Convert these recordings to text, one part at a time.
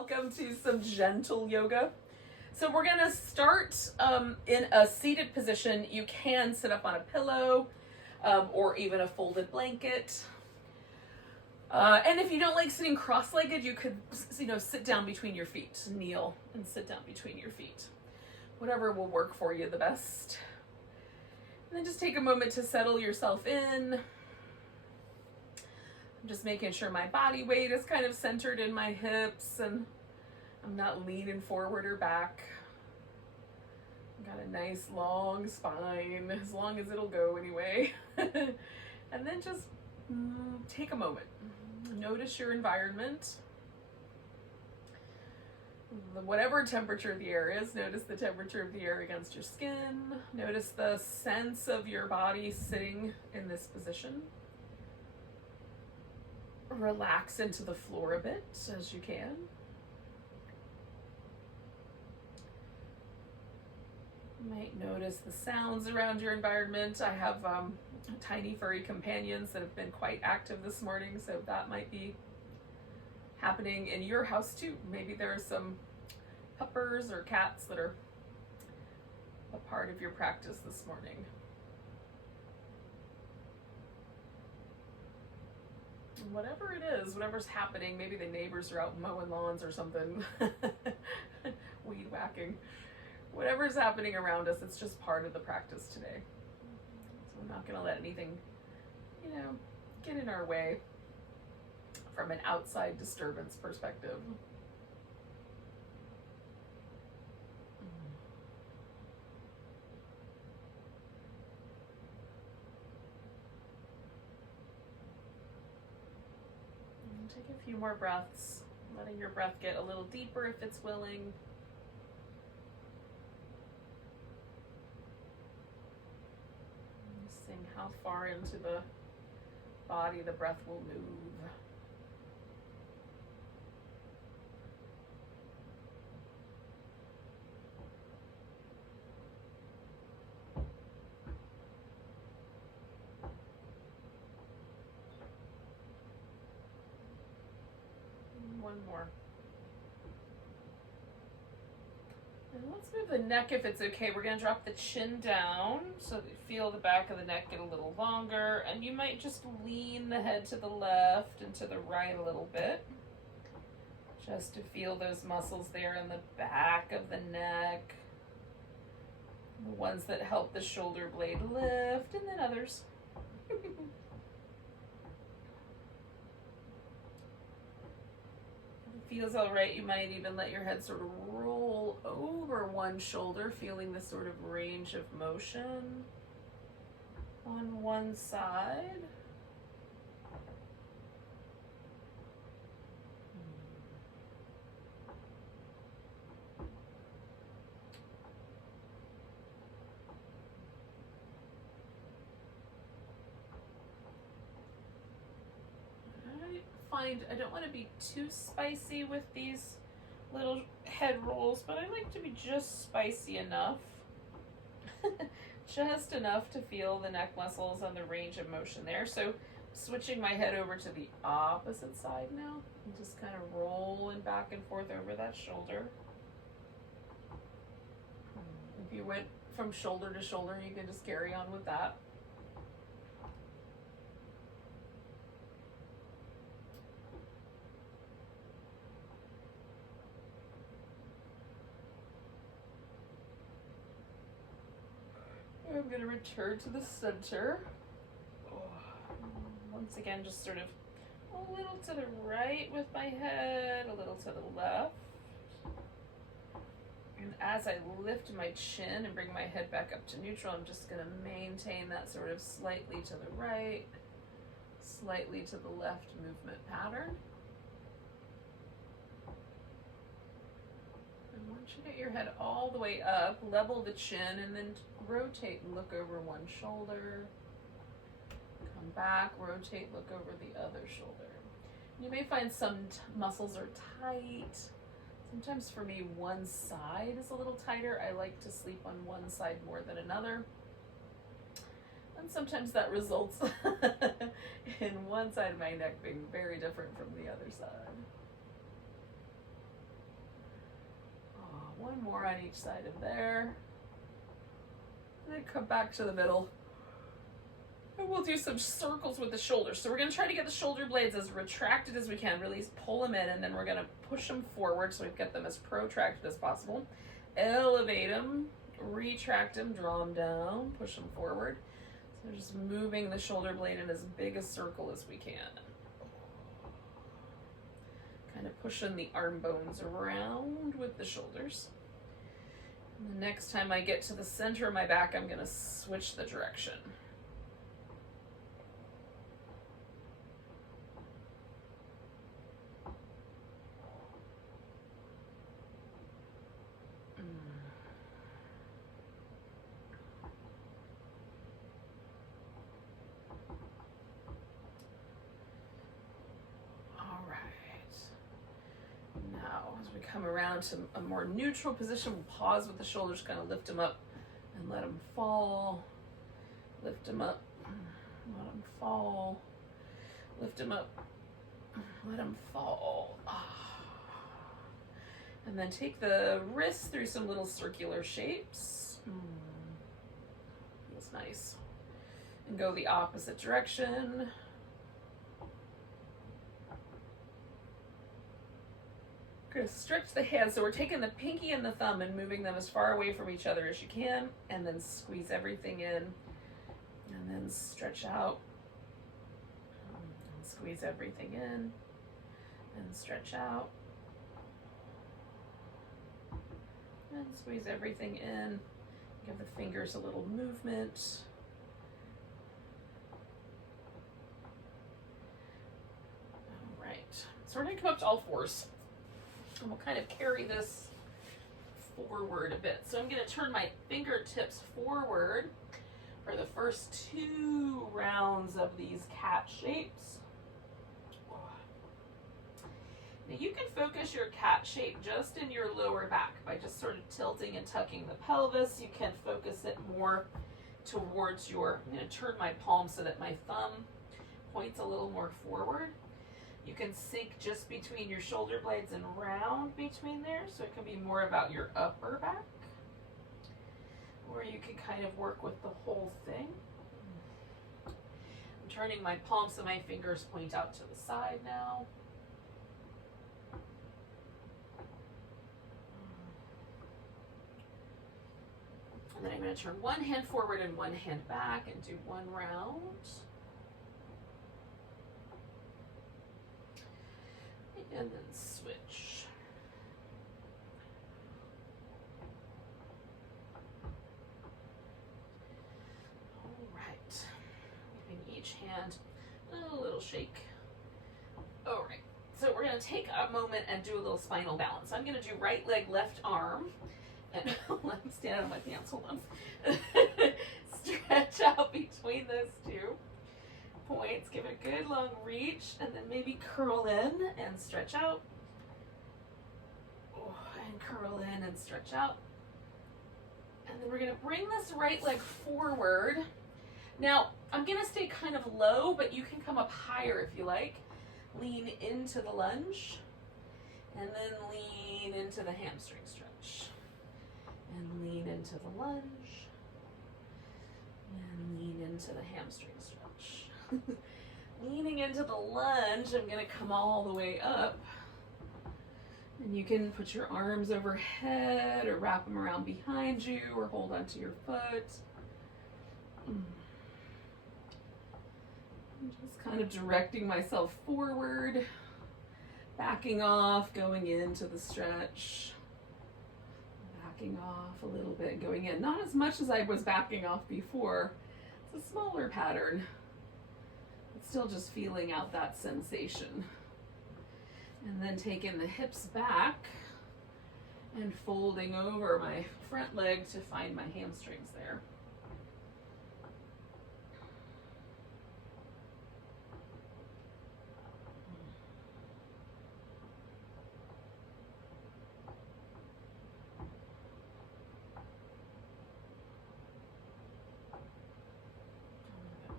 Welcome to some gentle yoga. So we're gonna start in a seated position. You can sit up on a pillow or even a folded blanket. And if you don't like sitting cross-legged, you could, sit down between your feet. Kneel and sit down between your feet. Whatever will work for you the best. And then just take a moment to settle yourself in. I'm just making sure my body weight is kind of centered in my hips and I'm not leaning forward or back. I've got a nice long spine, as long as it'll go anyway. And then just take a moment. Notice your environment. Whatever temperature the air is, notice the temperature of the air against your skin. Notice the sense of your body sitting in this position. Relax into the floor a bit as you can. You might notice the sounds around your environment. I have tiny furry companions that have been quite active this morning, so that might be happening in your house too. Maybe there are some puppers or cats that are a part of your practice this morning. Whatever it is, whatever's happening, maybe the neighbors are out mowing lawns or something, weed whacking. Whatever's happening around us, it's just part of the practice today. So I'm not going to let anything, get in our way from an outside disturbance perspective. Take a few more breaths, letting your breath get a little deeper if it's willing. Seeing how far into the body the breath will move. One more. And let's move the neck if it's okay. We're going to drop the chin down so that you feel the back of the neck get a little longer. And you might just lean the head to the left and to the right a little bit. Just to feel those muscles there in the back of the neck. The ones that help the shoulder blade lift, and then others. Feels all right, you might even let your head sort of roll over one shoulder, feeling this sort of range of motion on one side. I don't want to be too spicy with these little head rolls, but I like to be just spicy enough. Just enough to feel the neck muscles and the range of motion there. So switching my head over to the opposite side now and just kind of rolling back and forth over that shoulder. If you went from shoulder to shoulder, you can just carry on with that. I'm going to return to the center. Once again, just sort of a little to the right with my head, a little to the left. And as I lift my chin and bring my head back up to neutral, I'm just going to maintain that sort of slightly to the right, slightly to the left movement pattern. Once you get your head all the way up, level the chin and then rotate and look over one shoulder. Come back, rotate, look over the other shoulder. You may find some muscles are tight. Sometimes for me, one side is a little tighter. I like to sleep on one side more than another. And sometimes that results in one side of my neck being very different from the other side. One more on each side of there. And then come back to the middle. And we'll do some circles with the shoulders. So we're gonna try to get the shoulder blades as retracted as we can. Really pull them in, and then we're gonna push them forward so we've got them as protracted as possible. Elevate them, retract them, draw them down, push them forward. So just moving the shoulder blade in as big a circle as we can. Kind of pushing the arm bones around with the shoulders. And the next time I get to the center of my back, I'm gonna switch the direction. Come around to a more neutral position. We'll pause with the shoulders, kind of lift them up and let them fall. Lift them up, let them fall. Lift them up, let them fall. And then take the wrists through some little circular shapes. Feels nice. And go the opposite direction. We're going to stretch the hands, so we're taking the pinky and the thumb and moving them as far away from each other as you can, and then squeeze everything in, and then stretch out, and squeeze everything in, and stretch out, and squeeze everything in. Give the fingers a little movement. All right, so we're going to come up to all fours. And we'll kind of carry this forward a bit. So I'm going to turn my fingertips forward for the first 2 rounds of these cat shapes. Now you can focus your cat shape just in your lower back by just sort of tilting and tucking the pelvis. You can focus it more towards your, I'm going to turn my palm so that my thumb points a little more forward. You can sink just between your shoulder blades and round between there, so it can be more about your upper back. Or you can kind of work with the whole thing. I'm turning my palm so my fingers point out to the side now. And then I'm going to turn one hand forward and one hand back and do 1 round. And then switch. All right. Giving each hand a little shake. All right. So we're going to take a moment and do a little spinal balance. I'm going to do right leg, left arm. And let me stand on my pants. Hold on. Stretch out between those 2 points. Give it a good long reach, and then maybe curl in and stretch out. And curl in and stretch out. And then we're going to bring this right leg forward. Now, I'm going to stay kind of low, but you can come up higher if you like. Lean into the lunge, and then lean into the hamstring stretch. And lean into the lunge, and lean into the hamstring stretch. Leaning into the lunge, I'm going to come all the way up. And you can put your arms overhead or wrap them around behind you or hold onto your foot. I'm just kind of directing myself forward, backing off, going into the stretch. Backing off a little bit, going in. Not as much as I was backing off before. It's a smaller pattern. Still just feeling out that sensation. And then taking the hips back and folding over my front leg to find my hamstrings there.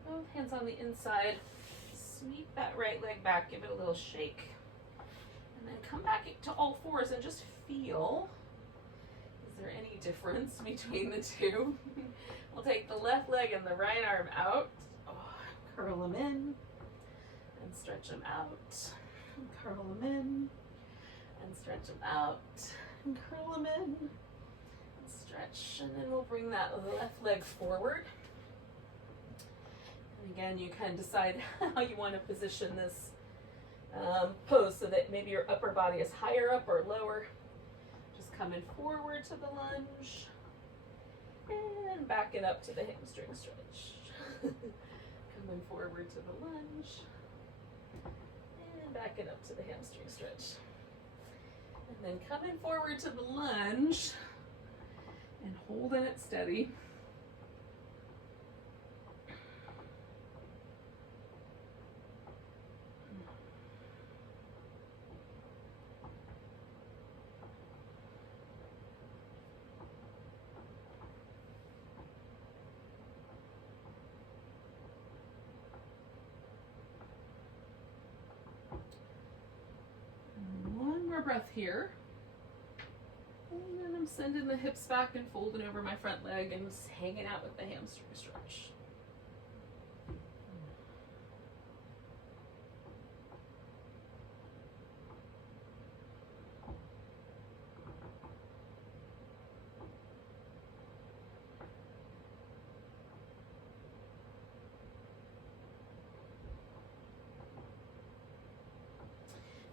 Both hands on the inside. Sweep that right leg back, give it a little shake. And then come back to all fours and just feel there any difference between the two? We'll take the left leg and the right arm out. Oh, curl them in and stretch them out. And curl them in and stretch them out. And curl them in and stretch. And then we'll bring that left leg forward. And again, you kind of decide how you want to position this pose so that maybe your upper body is higher up or lower. Just coming forward to the lunge and back it up to the hamstring stretch. Coming forward to the lunge and back it up to the hamstring stretch. And then coming forward to the lunge and holding it steady. Breath here, and then I'm sending the hips back and folding over my front leg and just hanging out with the hamstring stretch.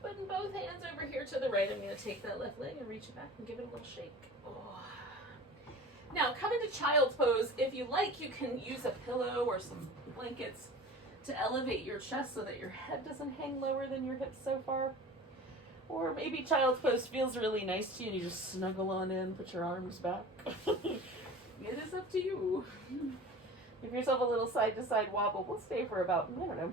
Putting both hands over here to the right, I'm going to take that left leg and reach it back and give it a little shake. Oh. Now, come into child's pose. If you like, you can use a pillow or some blankets to elevate your chest so that your head doesn't hang lower than your hips so far. Or maybe child's pose feels really nice to you and you just snuggle on in, put your arms back. It is up to you. Give yourself a little side-to-side wobble. We'll stay for about, I don't know,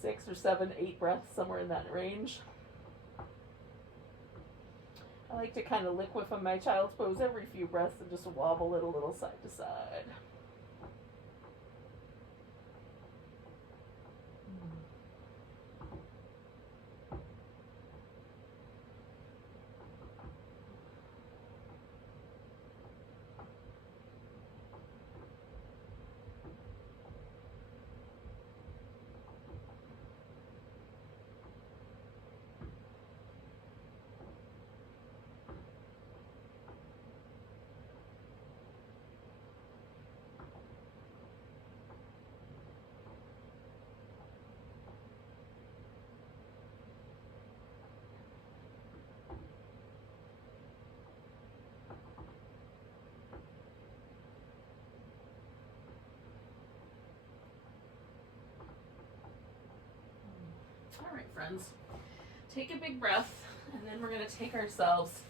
6 or 7, 8 breaths, somewhere in that range. I like to kind of liquefy my child's pose every few breaths and just wobble it a little side to side. All right, friends, take a big breath, and then we're going to take ourselves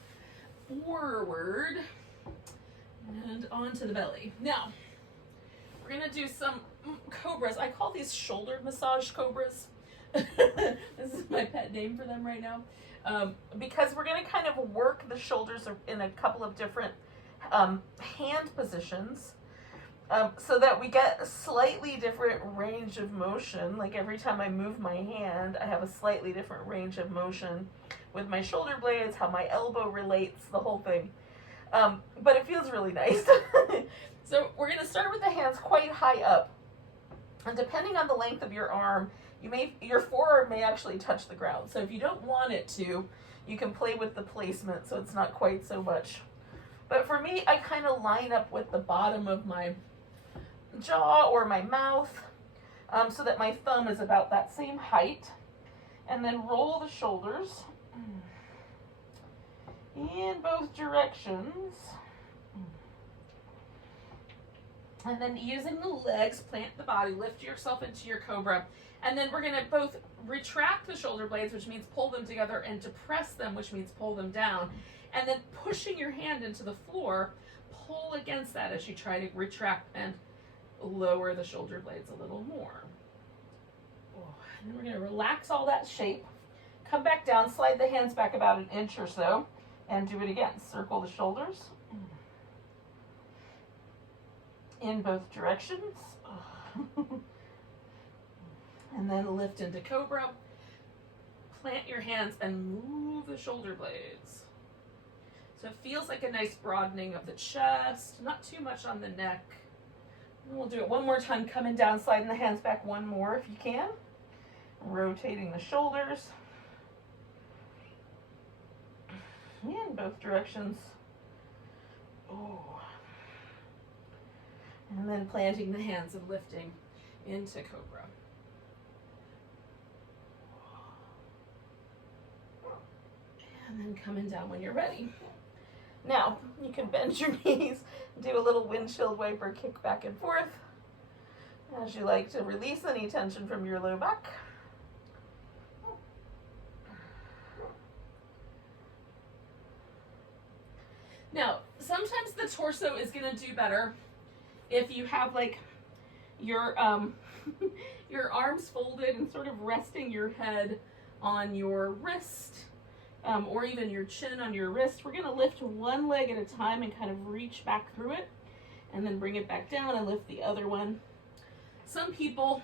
forward and onto the belly. Now, we're going to do some cobras. I call these shoulder massage cobras. This is my pet name for them right now. Because we're going to kind of work the shoulders in a couple of different hand positions. So that we get a slightly different range of motion. Like every time I move my hand, I have a slightly different range of motion with my shoulder blades, how my elbow relates, the whole thing. But it feels really nice. So we're going to start with the hands quite high up. And depending on the length of your arm, your forearm may actually touch the ground. So if you don't want it to, you can play with the placement so it's not quite so much. But for me, I kind of line up with the bottom of my jaw or my mouth so that my thumb is about that same height, and then roll the shoulders in both directions, and then using the legs, plant the body, lift yourself into your cobra, and then we're going to both retract the shoulder blades, which means pull them together, and depress them, which means pull them down, and then pushing your hand into the floor, pull against that as you try to retract and lower the shoulder blades a little more. And then we're going to relax all that shape, come back down, slide the hands back about an inch or so, and do it again. Circle the shoulders in both directions. And then lift into cobra, plant your hands and move the shoulder blades. So it feels like a nice broadening of the chest, not too much on the neck. And we'll do it one more time, coming down, sliding the hands back one more if you can. Rotating the shoulders. In both directions. Oh. And then planting the hands and lifting into Cobra. And then coming down when you're ready. Now, you can bend your knees, do a little windshield wiper kick back and forth as you like to release any tension from your low back. Now, sometimes the torso is going to do better if you have like your your arms folded and sort of resting your head on your wrist, or even your chin on your wrist. We're going to lift one leg at a time and kind of reach back through it, and then bring it back down and lift the other one. Some people,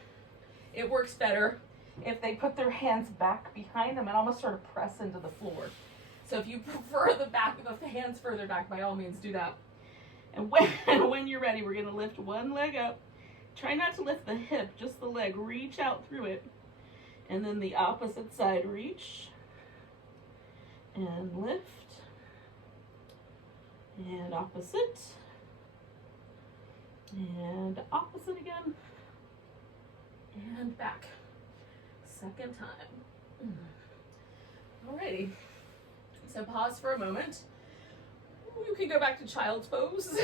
it works better if they put their hands back behind them and almost sort of press into the floor. So if you prefer the hands further back, by all means do that. And when you're ready, we're going to lift one leg up. Try not to lift the hip, just the leg. Reach out through it. And then the opposite side, reach. And lift. And opposite. And opposite again. And back. Second time. Alrighty. So pause for a moment. You can go back to child's pose.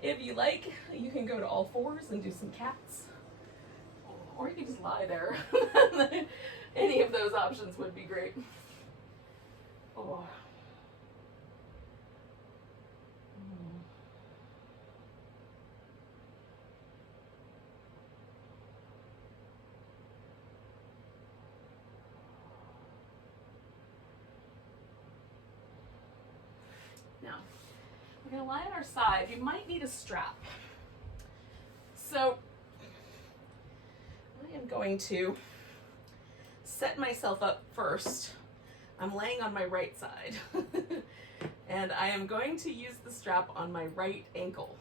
If you like, you can go to all fours and do some cats. Or you can just lie there. Any of those options would be great. Oh. Now, we're going to lie on our side. You might need a strap. So, I am going to set myself up first. I'm laying on my right side. And I am going to use the strap on my right ankle.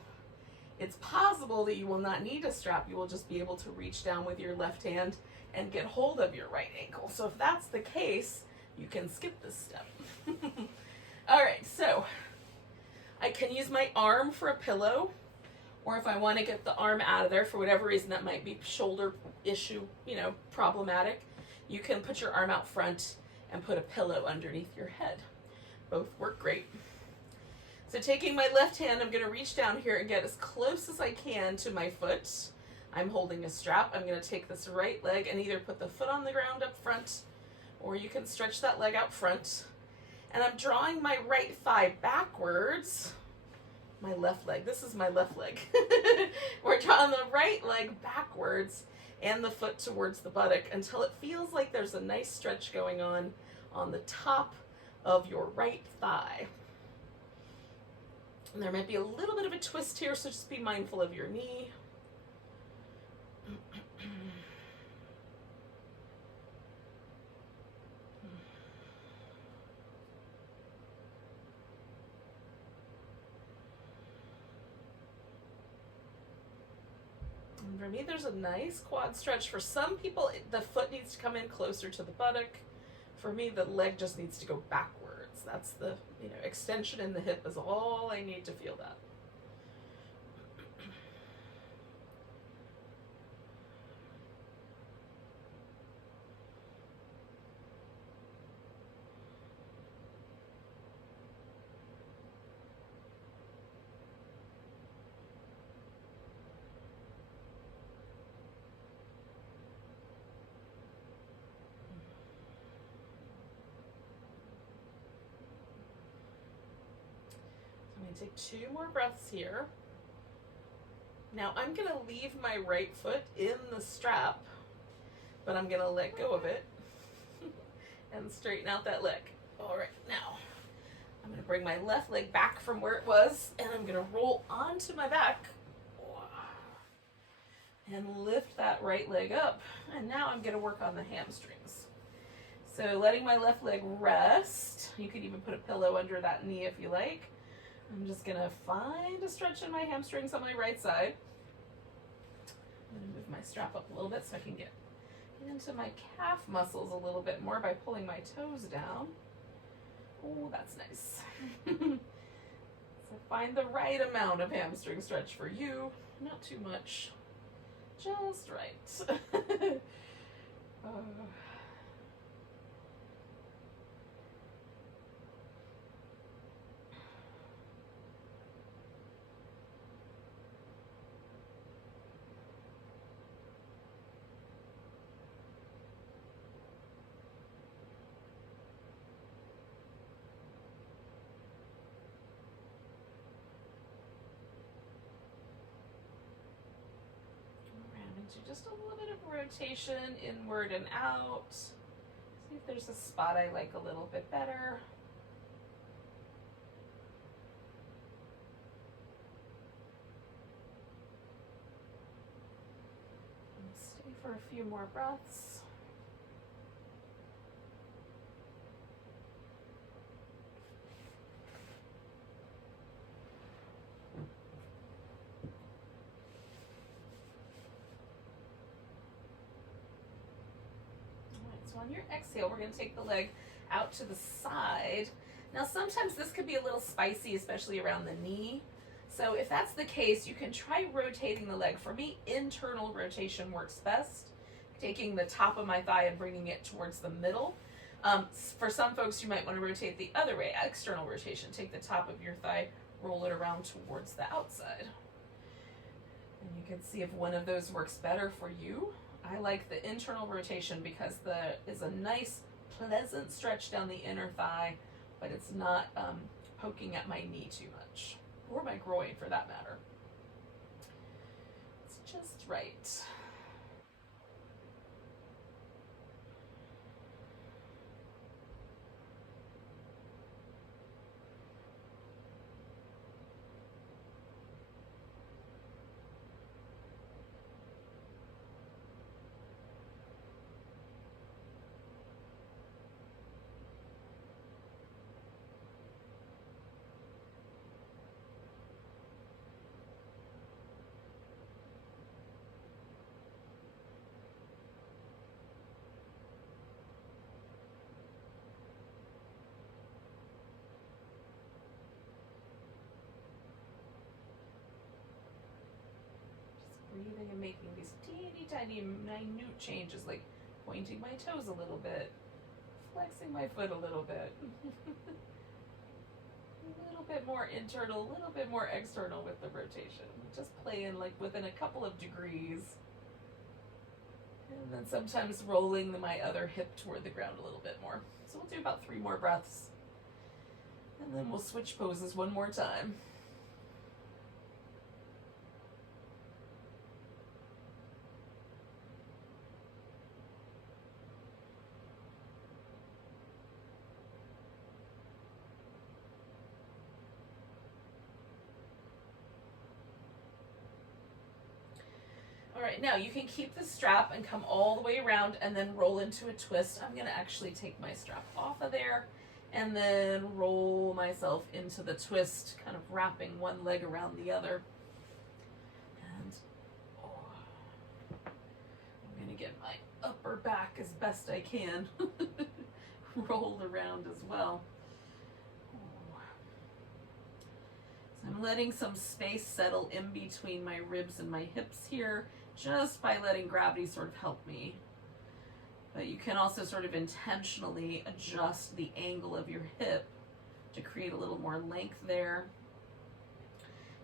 It's possible that you will not need a strap. You will just be able to reach down with your left hand and get hold of your right ankle. So if that's the case, you can skip this step. All right, so I can use my arm for a pillow, or if I want to get the arm out of there for whatever reason that might be shoulder issue, problematic, you can put your arm out front and put a pillow underneath your head. Both work great. So taking my left hand, I'm going to reach down here and get as close as I can to my foot. I'm holding a strap. I'm going to take this right leg and either put the foot on the ground up front, or you can stretch that leg out front. And I'm drawing my right thigh backwards. My left leg. This is my left leg. We're drawing the right leg backwards and the foot towards the buttock until it feels like there's a nice stretch going on the top of your right thigh. And there might be a little bit of a twist here, so just be mindful of your knee. And for me, there's a nice quad stretch. For some people, the foot needs to come in closer to the buttock. For me, the leg just needs to go backwards. That's the, extension in the hip is all I need to feel that. Take 2 more breaths here. Now I'm going to leave my right foot in the strap, but I'm going to let go of it and straighten out that leg. All right, now I'm going to bring my left leg back from where it was, and I'm going to roll onto my back and lift that right leg up. And now I'm going to work on the hamstrings. So letting my left leg rest. You can even put a pillow under that knee if you like. I'm just gonna find a stretch in my hamstrings on my right side. I'm gonna move my strap up a little bit so I can get into my calf muscles a little bit more by pulling my toes down. Oh, that's nice. So find the right amount of hamstring stretch for you. Not too much, just right. Just a little bit of rotation inward and out. See if there's a spot I like a little bit better. And stay for a few more breaths. On your exhale, we're going to take the leg out to the side. Now, sometimes this could be a little spicy, especially around the knee. So if that's the case, you can try rotating the leg. For me, internal rotation works best, taking the top of my thigh and bringing it towards the middle. For some folks, you might want to rotate the other way, external rotation. Take the top of your thigh, roll it around towards the outside. And you can see if one of those works better for you. I like the internal rotation because there is a nice, pleasant stretch down the inner thigh, but it's not poking at my knee too much, or my groin for that matter. It's just right. Breathing and making these teeny tiny minute changes, like pointing my toes a little bit, flexing my foot a little bit. A little bit more internal, a little bit more external with the rotation. Just playing like within a couple of degrees. And then sometimes rolling my other hip toward the ground a little bit more. So we'll do about 3 more breaths. And then we'll switch poses one more time. All right, now you can keep the strap and come all the way around and then roll into a twist. I'm gonna actually take my strap off of there and then roll myself into the twist, kind of wrapping one leg around the other. And I'm gonna get my upper back as best I can rolled around as well. So I'm letting some space settle in between my ribs and my hips here, just by letting gravity sort of help me. But you can also sort of intentionally adjust the angle of your hip to create a little more length there.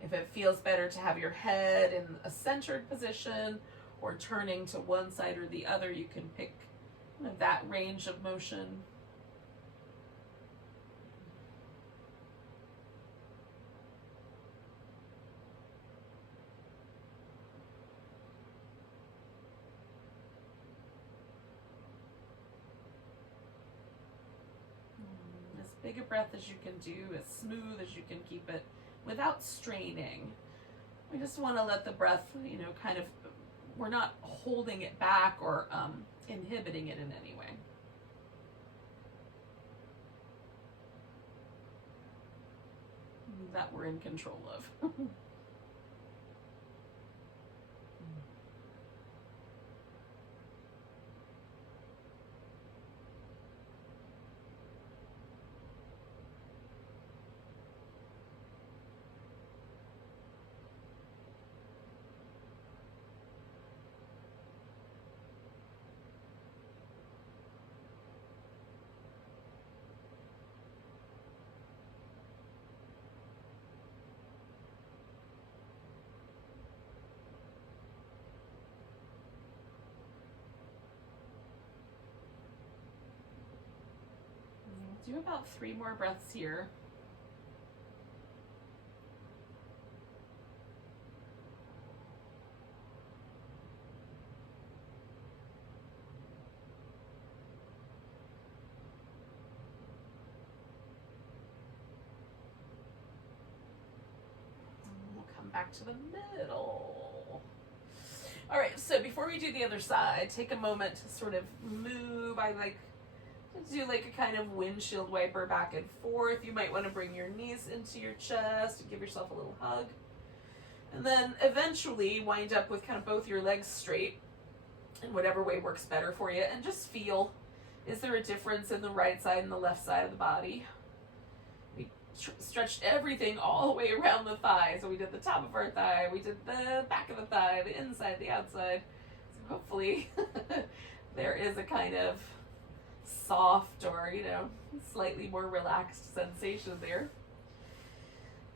If it feels better to have your head in a centered position or turning to one side or the other, you can pick that range of motion. Big a breath as you can do, as smooth as you can keep it without straining. We just want to let the breath, kind of, we're not holding it back or inhibiting it in any way. that we're in control of. Do about 3 more breaths here. And we'll come back to the middle. All right, so before we do the other side, take a moment to sort of move. I like to do like a kind of windshield wiper back and forth. You might want to bring your knees into your chest and give yourself a little hug. And then eventually wind up with kind of both your legs straight in whatever way works better for you. And just feel, is there a difference in the right side and the left side of the body? We stretched everything all the way around the thigh. So we did the top of our thigh, we did the back of the thigh, the inside, the outside. So hopefully there is a kind of soft or, you know, slightly more relaxed sensation there.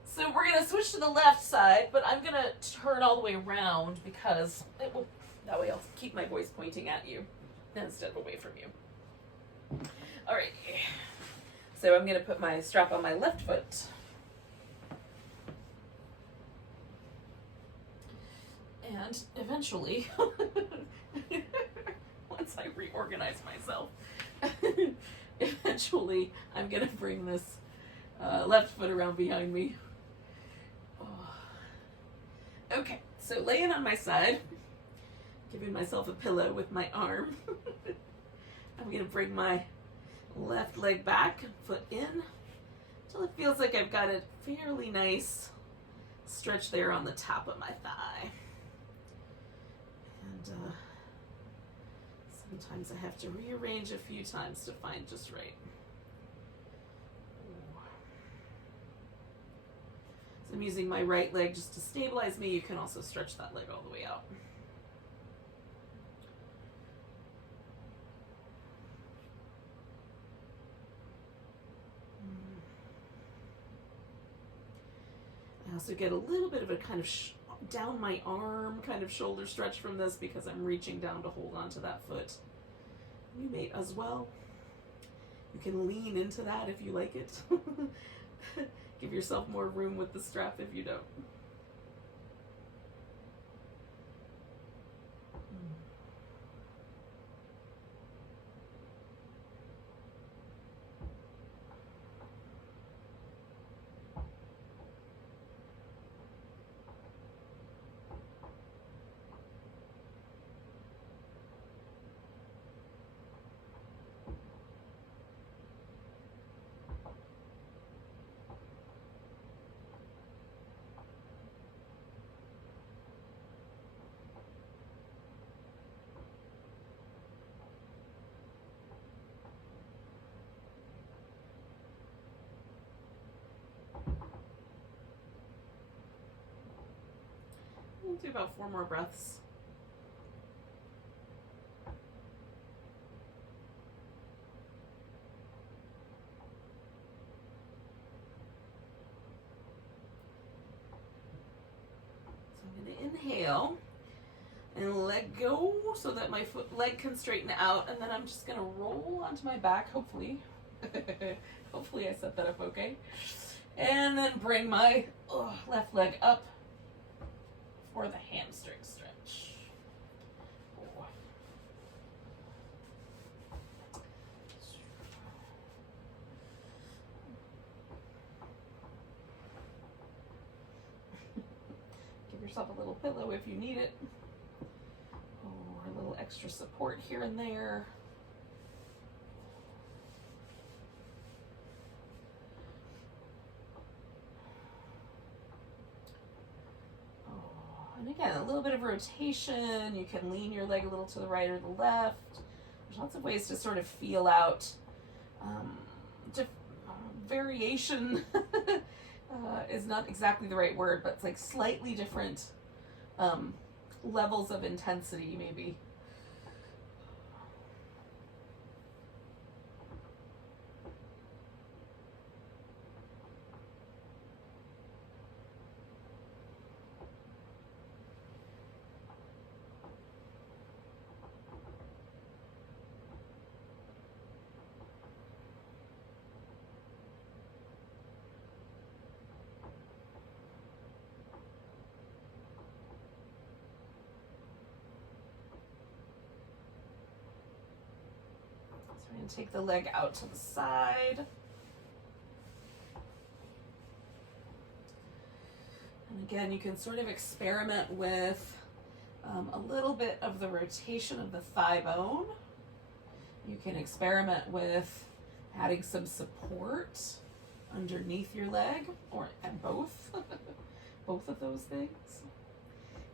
So we're going to switch to the left side, but I'm going to turn all the way around because it will, that way I'll keep my voice pointing at you instead of away from you. All right. So I'm going to put my strap on my left foot. And eventually, once I reorganize myself, eventually I'm going to bring this left foot around behind me. Oh. Okay, so laying on my side, giving myself a pillow with my arm. I'm going to bring my left leg back, foot in, until it feels like I've got a fairly nice stretch there on the top of my thigh. And sometimes I have to rearrange a few times to find just right. So I'm using my right leg just to stabilize me. You can also stretch that leg all the way out. I also get a little bit of a kind of down my arm kind of shoulder stretch from this because I'm reaching down to hold onto that foot. You may as well. You can lean into that if you like it. Give yourself more room with the strap if you don't. We'll do about 4 more breaths. So I'm going to inhale and let go so that my leg can straighten out, and then I'm just going to roll onto my back, hopefully. Hopefully I set that up okay. And then bring my left leg up for the hamstring stretch. Give yourself a little pillow if you need it, or a little extra support here and there. again, a little bit of rotation. You can lean your leg a little to the right or the left. There's lots of ways to sort of feel out variation is not exactly the right word, but it's like slightly different levels of intensity, maybe. We're going to take the leg out to the side. And again, you can sort of experiment with a little bit of the rotation of the thigh bone. You can experiment with adding some support underneath your leg, or and both, both of those things.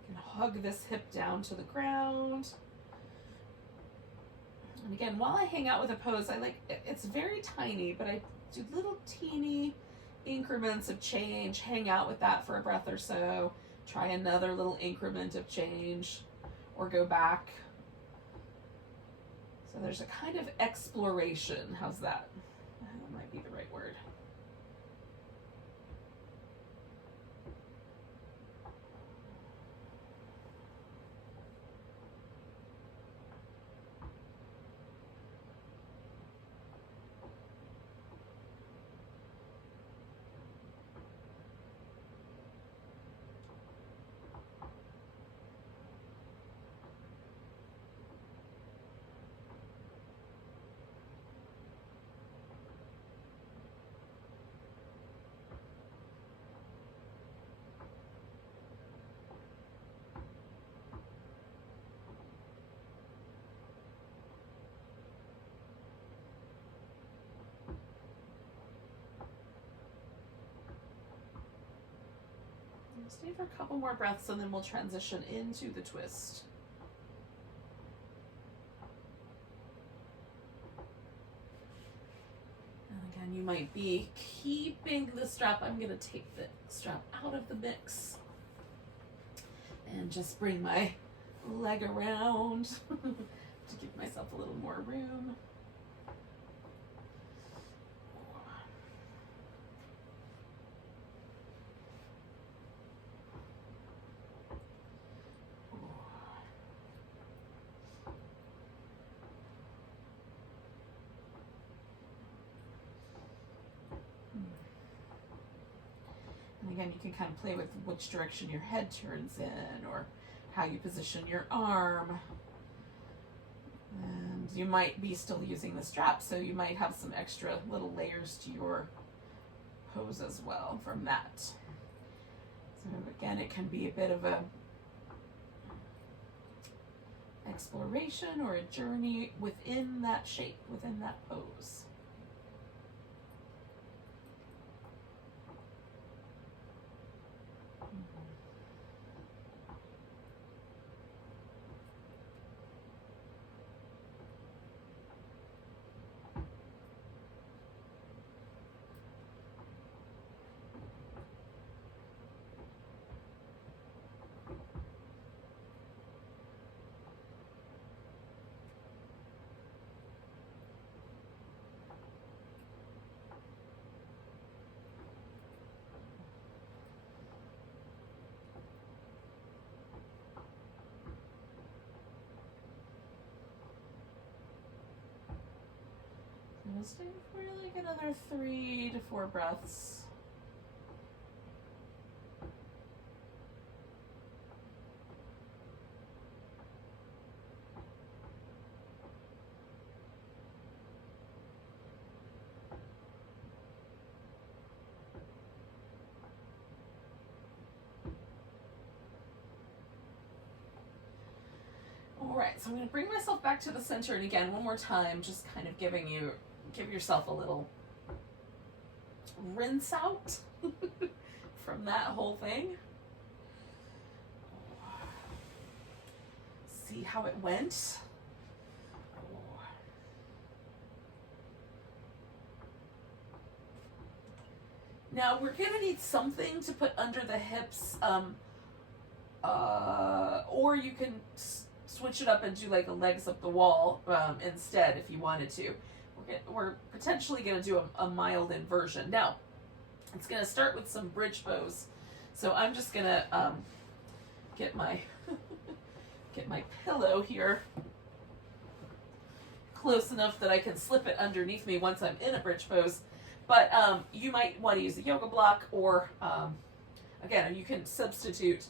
You can hug this hip down to the ground. And again, while I hang out with a pose, it's very tiny, but I do little teeny increments of change, hang out with that for a breath or so, try another little increment of change, or go back. So there's a kind of exploration. How's that? That might be the right word. Stay for a couple more breaths and then we'll transition into the twist. And again, you might be keeping the strap. I'm going to take the strap out of the mix and just bring my leg around to give myself a little more room. Again, you can kind of play with which direction your head turns in or how you position your arm. And you might be still using the strap, so you might have some extra little layers to your pose as well from that. So again, it can be a bit of a exploration or a journey within that shape, within that pose. We'll stay for like another 3 to 4 breaths. All right, so I'm going to bring myself back to the center, and again, one more time, just kind of give yourself a little rinse out from that whole thing. see how it went. Now we're gonna need something to put under the hips, or you can switch it up and do like a legs up the wall instead if you wanted to. We're potentially gonna do a mild inversion. Now, it's gonna start with some bridge pose. So I'm just gonna get my get my pillow here close enough that I can slip it underneath me once I'm in a bridge pose. But you might want to use a yoga block, or again, you can substitute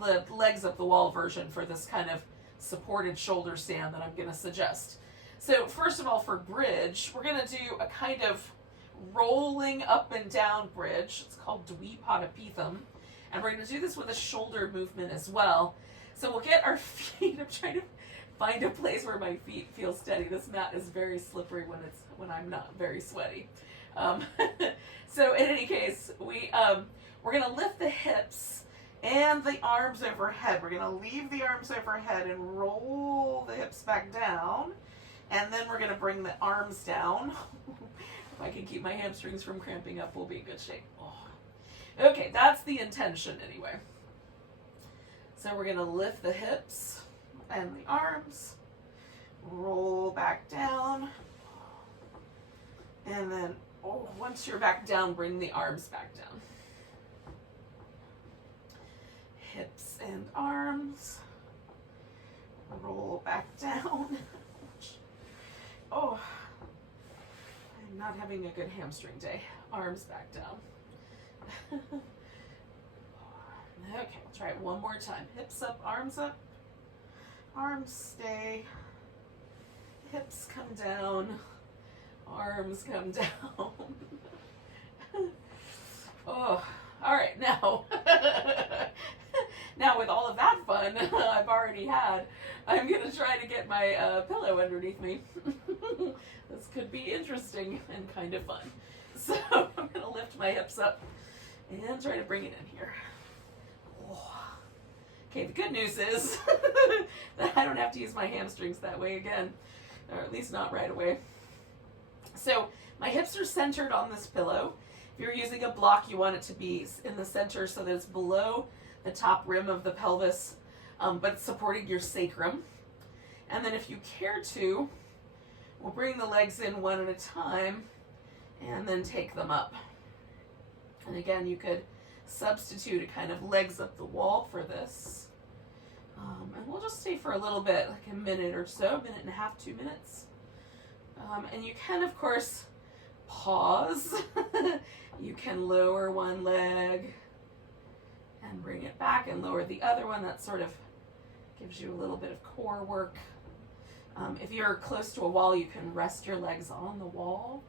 the legs up the wall version for this kind of supported shoulder stand that I'm going to suggest. So first of all, for bridge, we're going to do a kind of rolling up and down bridge. It's called Dvipadipitham. And we're going to do this with a shoulder movement as well. So we'll get our feet, I'm trying to find a place where my feet feel steady. This mat is very slippery when I'm not very sweaty. So in any case, we're going to lift the hips and the arms overhead. We're going to leave the arms overhead and roll the hips back down. And then we're going to bring the arms down. If I can keep my hamstrings from cramping up, we'll be in good shape. Oh. Okay, that's the intention anyway. So we're going to lift the hips and the arms, roll back down, and then once you're back down, bring the arms back down. Hips and arms, roll back down. Oh, I'm not having a good hamstring day. Arms back down. Okay, we'll try it one more time. Hips up, arms stay, hips come down, arms come down. Oh, all right, now, now with all of that fun I've already had, I'm gonna try to get my pillow underneath me. This could be interesting and kind of fun. So I'm gonna lift my hips up and try to bring it in here. Okay, the good news is that I don't have to use my hamstrings that way again, or at least not right away. So my hips are centered on this pillow. If you're using a block, you want it to be in the center so that it's below the top rim of the pelvis, but it's supporting your sacrum. And then if you care to, we'll bring the legs in one at a time and then take them up. And again, you could substitute a kind of legs up the wall for this. And we'll just stay for a little bit, like a minute or so, a minute and a half, 2 minutes. And you can, of course, pause. You can lower one leg and bring it back and lower the other one. That sort of gives you a little bit of core work. If you're close to a wall, you can rest your legs on the wall.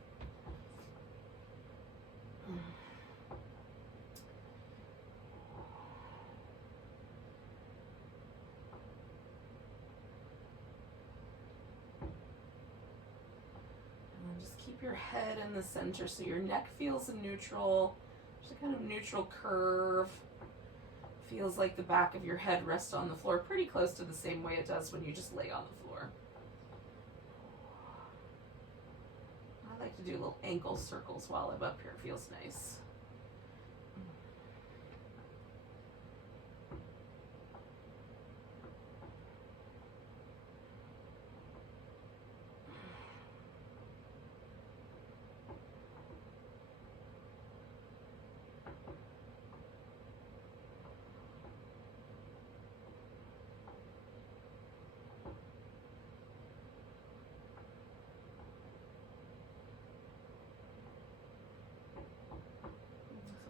Keep your head in the center so your neck feels neutral. Just a kind of neutral curve. Feels like the back of your head rests on the floor pretty close to the same way it does when you just lay on the floor. I like to do little ankle circles while I'm up here. It feels nice.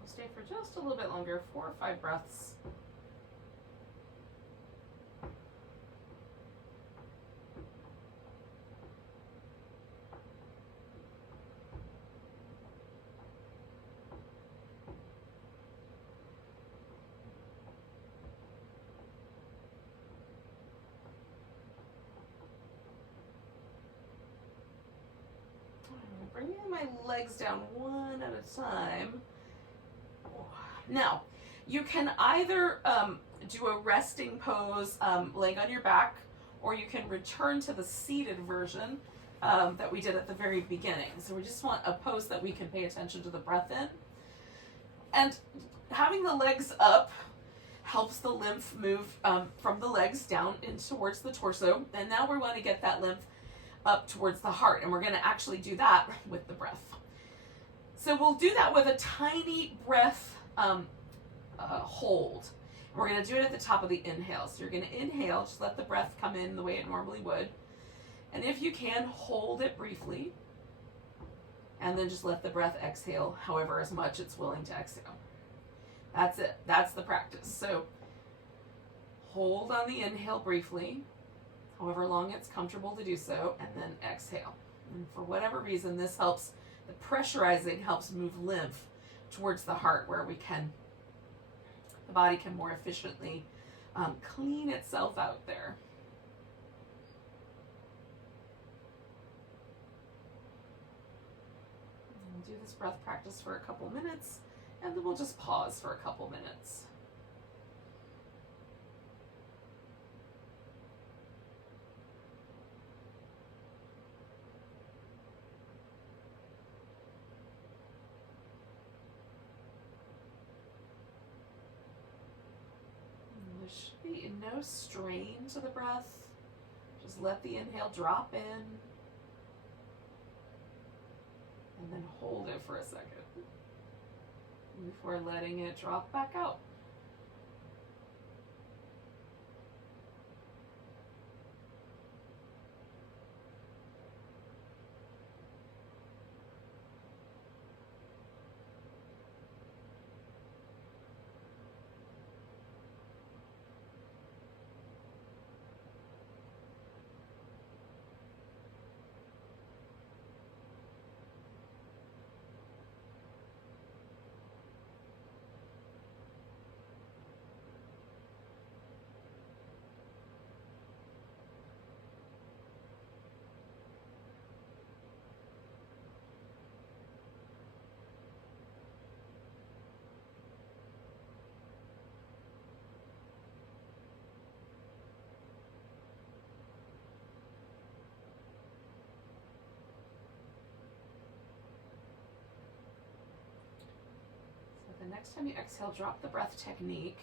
Stay for just a little bit longer, 4 or 5 breaths. Bringing my legs down one at a time. Now, you can either do a resting pose laying on your back, or you can return to the seated version that we did at the very beginning. So we just want a pose that we can pay attention to the breath in. And having the legs up helps the lymph move from the legs down in towards the torso. And now we want to get that lymph up towards the heart. And we're going to actually do that with the breath. So we'll do that with a tiny breath hold. We're going to do it at the top of the inhale. So you're going to inhale, just let the breath come in the way it normally would. And if you can, hold it briefly. And then just let the breath exhale however as much it's willing to exhale. That's it. That's the practice. So hold on the inhale briefly, however long it's comfortable to do so, and then exhale. And for whatever reason, this helps, the pressurizing helps move lymph towards the heart where the body can more efficiently clean itself out there. We'll do this breath practice for a couple minutes, and then we'll just pause for a couple minutes. And there should be no strain to the breath. Just let the inhale drop in, and then hold it for a second before letting it drop back out. The next time you exhale, drop the breath technique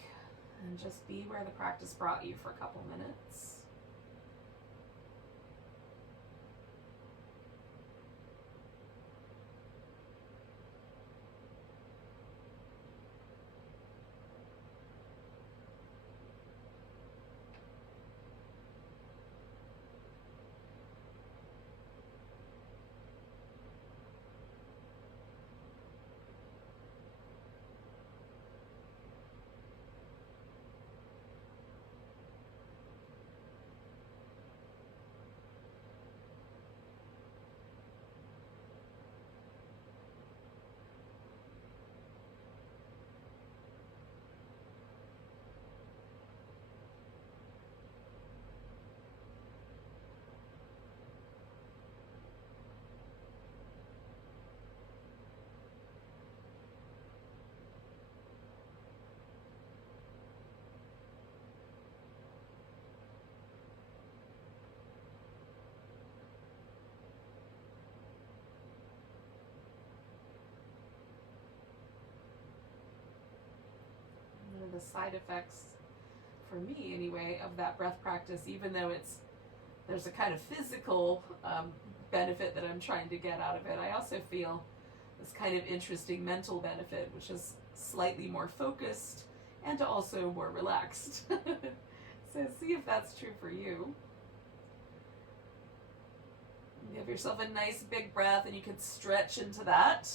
and just be where the practice brought you for a couple minutes. The side effects, for me anyway, of that breath practice, even though there's a kind of physical benefit that I'm trying to get out of it, I also feel this kind of interesting mental benefit, which is slightly more focused and also more relaxed. So see if that's true for you. Give yourself a nice big breath and you can stretch into that.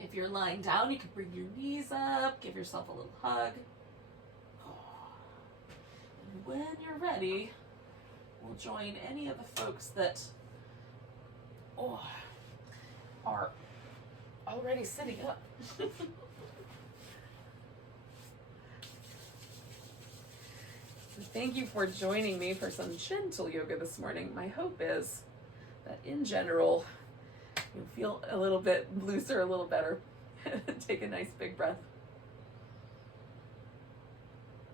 If you're lying down, you can bring your knees up, give yourself a little hug. And when you're ready, we'll join any of the folks that are already sitting up. Thank you for joining me for some gentle yoga this morning. My hope is that in general, you feel a little bit looser, a little better. Take a nice big breath.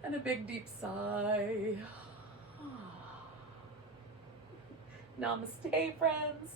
And a big deep sigh. Namaste, friends.